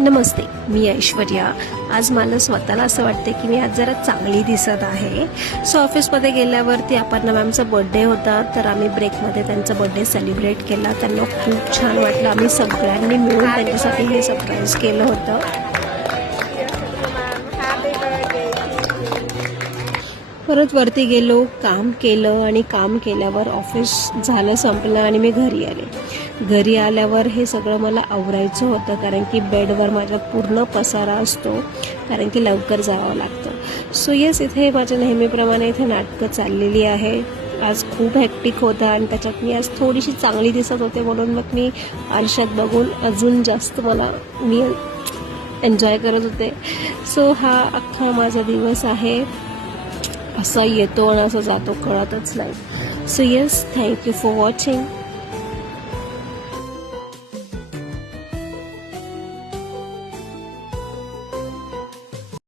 नमस्ते, मी ऐश्वर्या. आज मला स्वतःला असं वाटते की मी आज जरा चांगली दिसत आहे. सो ऑफिसमध्ये गेल्यावरती अपर्णा मॅमचा बर्थडे होता, तर आम्ही ब्रेकमध्ये त्यांचा बर्थडे सेलिब्रेट केला. त्यांना खूप छान वाटलं. आम्ही सगळ्यांनी मिळून त्यांच्यासाठी हे सरप्राईज केलं होतं. परत वरती गेलो, काम केलं आणि काम केल्यावर ऑफिस झालं, संपलं आणि मी घरी आले. घरी आल्यावर हे सगळं मला आवरायचं होतं, कारण की बेडवर माझा पूर्ण पसारा असतो, कारण की लवकर जावं लागतं. सो येस, इथे माझ्या नेहमीप्रमाणे इथे नाटकं चाललेली आहे. आज खूप हेक्टिक होतं आणि त्याच्यात मी आज थोडीशी चांगली दिसत होते, म्हणून मग मी आरशात बघून अजून जास्त मी एन्जॉय करत होते. सो हा अख्खा माझा दिवस आहे. असा येतो आणि असं जातो, कळतच नाही. So yes, thank you for watching.